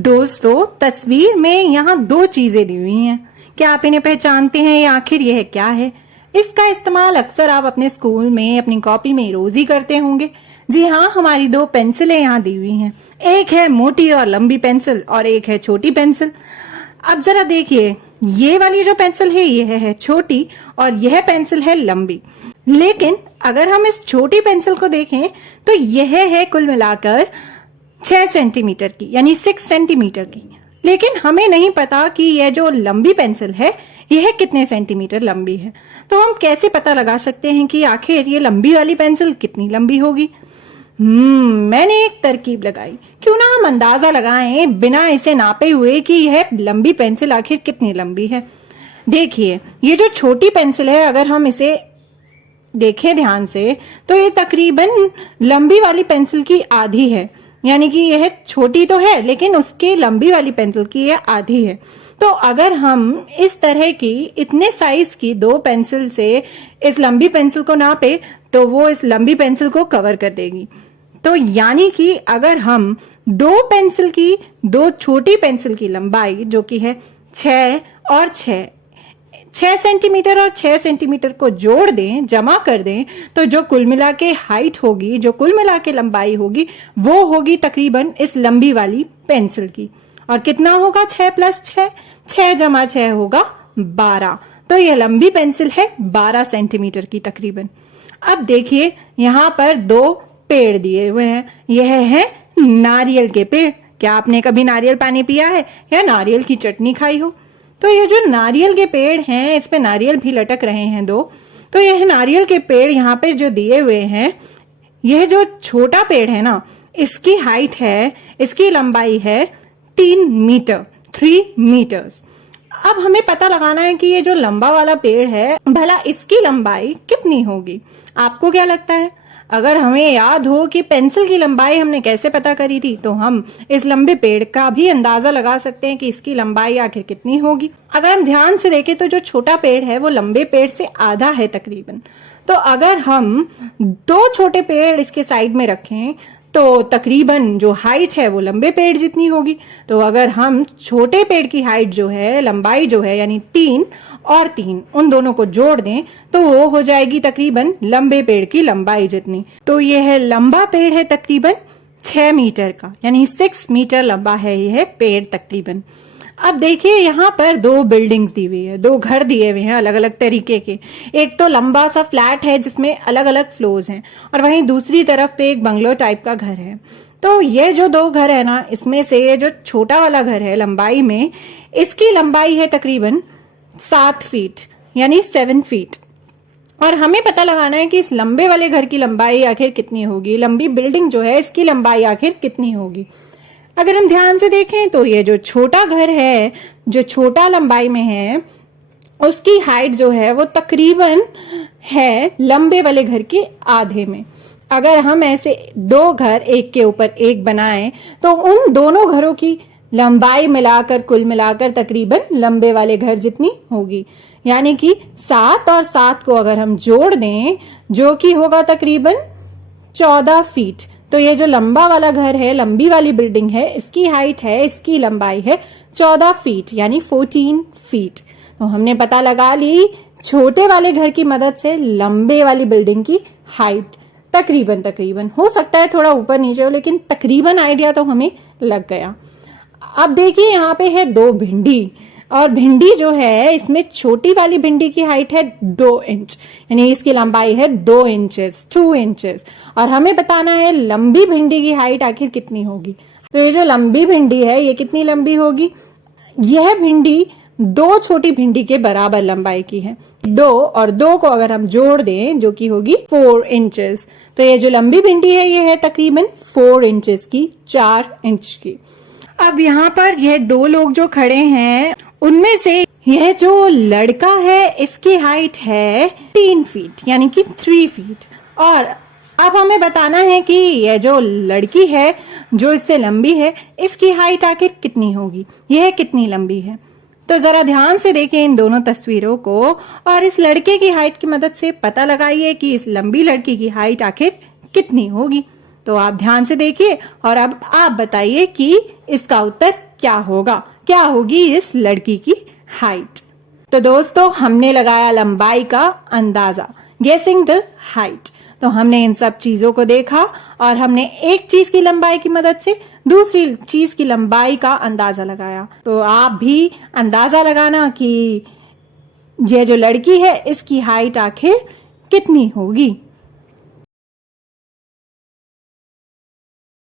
दोस्तों, तस्वीर में यहाँ दो चीजें दी हुई हैं। क्या आप इन्हें पहचानते हैं या आखिर यह क्या है? इसका इस्तेमाल अक्सर आप अपने स्कूल में अपनी कॉपी में रोज ही करते होंगे। जी हाँ, हमारी दो पेंसिलें यहाँ दी हुई हैं। एक है मोटी और लंबी पेंसिल और एक है छोटी पेंसिल। अब जरा देखिए, ये वाली जो पेंसिल है यह है छोटी और यह पेंसिल है लंबी। लेकिन अगर हम इस छोटी पेंसिल को देखें तो यह है कुल मिलाकर 6 सेंटीमीटर की, यानी 6 सेंटीमीटर की। लेकिन हमें नहीं पता कि यह जो लंबी पेंसिल है यह कितने सेंटीमीटर लंबी है। तो हम कैसे पता लगा सकते हैं कि आखिर ये लंबी वाली पेंसिल कितनी लंबी होगी? मैंने एक तरकीब लगाई। क्यों ना हम अंदाजा लगाएं बिना इसे नापे हुए कि यह लंबी पेंसिल आखिर कितनी लंबी है। देखिए, ये जो छोटी पेंसिल है, अगर हम इसे देखें ध्यान से तो ये तकरीबन लंबी वाली पेंसिल की आधी है। यानी कि यह छोटी तो है लेकिन उसके लंबी वाली पेंसिल की यह आधी है। तो अगर हम इस तरह की इतने साइज की दो पेंसिल से इस लंबी पेंसिल को नापे तो वो इस लंबी पेंसिल को कवर कर देगी। तो यानी कि अगर हम दो छोटी पेंसिल की लंबाई जो कि है 6 सेंटीमीटर और 6 सेंटीमीटर को जोड़ दें, जमा कर दें, तो जो कुल मिला के हाइट होगी, जो कुल मिला के लंबाई होगी, वो होगी तकरीबन इस लंबी वाली पेंसिल की। और कितना होगा 6 + 6? 6 + 6 होगा 12। तो यह लंबी पेंसिल है 12 सेंटीमीटर की तकरीबन। अब देखिए, यहाँ पर दो पेड़ दिए हुए हैं। यह है नारियल के पेड़। क्या आपने कभी नारियल पानी पिया है या नारियल की चटनी खाई हो? तो ये जो नारियल के पेड़ हैं, इस पे नारियल भी लटक रहे हैं दो। तो यह नारियल के पेड़ यहाँ पे जो दिए हुए हैं, यह जो छोटा पेड़ है ना, इसकी हाइट है, इसकी लंबाई है 3 मीटर, 3 मीटर्स। अब हमें पता लगाना है कि ये जो लंबा वाला पेड़ है, भला इसकी लंबाई कितनी होगी? आपको क्या लगता है? अगर हमें याद हो कि पेंसिल की लंबाई हमने कैसे पता करी थी, तो हम इस लंबे पेड़ का भी अंदाजा लगा सकते हैं कि इसकी लंबाई आखिर कितनी होगी। अगर हम ध्यान से देखें तो जो छोटा पेड़ है वो लंबे पेड़ से आधा है तकरीबन। तो अगर हम दो छोटे पेड़ इसके साइड में रखें तो तकरीबन जो हाइट है वो लंबे पेड़ जितनी होगी। तो अगर हम छोटे पेड़ की हाइट जो है, लंबाई जो है, यानी 3 और 3 उन दोनों को जोड़ दें तो वो हो जाएगी तकरीबन लंबे पेड़ की लंबाई जितनी। तो यह लंबा पेड़ है तकरीबन 6 मीटर का, यानी 6 मीटर लंबा है यह पेड़ तकरीबन। अब देखिए, यहाँ पर दो बिल्डिंग्स दी हुई है, दो घर दिए हुए हैं अलग अलग तरीके के। एक तो लंबा सा फ्लैट है जिसमें अलग अलग फ्लोर्स हैं, और वहीं दूसरी तरफ पे एक बंगलो टाइप का घर है। तो ये जो दो घर है ना, इसमें से ये जो छोटा वाला घर है लंबाई में, इसकी लंबाई है तकरीबन 7 फीट, यानी 7 फीट। और हमें पता लगाना है कि इस लंबे वाले घर की लंबाई आखिर कितनी होगी, लंबी बिल्डिंग जो है इसकी लंबाई आखिर कितनी होगी। अगर हम ध्यान से देखें तो ये जो छोटा घर है, जो छोटा लंबाई में है, उसकी हाइट जो है वो तकरीबन है लंबे वाले घर के आधे में। अगर हम ऐसे दो घर एक के ऊपर एक बनाएं तो उन दोनों घरों की लंबाई मिलाकर, कुल मिलाकर तकरीबन लंबे वाले घर जितनी होगी। यानी कि 7 और 7 को अगर हम जोड़ दें, जो कि होगा तकरीबन 14 फीट। तो ये जो लंबा वाला घर है, लंबी वाली बिल्डिंग है, इसकी हाइट है, इसकी लंबाई है 14 फीट, यानी 14 फीट। तो हमने पता लगा ली छोटे वाले घर की मदद से लंबे वाली बिल्डिंग की हाइट। तकरीबन हो सकता है थोड़ा ऊपर नीचे हो, लेकिन तकरीबन आइडिया तो हमें लग गया। अब देखिए, यहाँ पे है दो भिंडी, और भिंडी जो है इसमें छोटी वाली भिंडी की हाइट है 2 इंच, यानी इसकी लंबाई है 2 इंचेस, 2 इंचेस। और हमें बताना है लंबी भिंडी की हाइट आखिर कितनी होगी। तो ये जो लंबी भिंडी है ये कितनी लंबी होगी? यह भिंडी 2 छोटी भिंडी के बराबर लंबाई की है। 2 और 2 को अगर हम जोड़ दें, जो कि होगी 4 इंचेस। तो ये जो लंबी भिंडी है ये है तकरीबन 4 इंचेस की, 4 इंच की। अब यहाँ पर यह दो लोग जो खड़े हैं, उनमें से यह जो लड़का है इसकी हाइट है 3 फीट, यानी कि 3 फीट। और अब हमें बताना है कि यह जो लड़की है जो इससे लंबी है, इसकी हाइट आखिर कितनी होगी, यह कितनी लंबी है। तो जरा ध्यान से देखें इन दोनों तस्वीरों को और इस लड़के की हाइट की मदद से पता लगाइए कि इस लंबी लड़की की हाइट आखिर कितनी होगी। तो आप ध्यान से देखिए और अब आप बताइए कि इसका उत्तर क्या होगी इस लड़की की हाइट। तो दोस्तों हमने लगाया लंबाई का अंदाजा, गेसिंग द हाइट। तो हमने इन सब चीजों को देखा और हमने एक चीज की लंबाई की मदद से दूसरी चीज की लंबाई का अंदाजा लगाया। तो आप भी अंदाजा लगाना कि ये जो लड़की है इसकी हाइट आखिर कितनी होगी।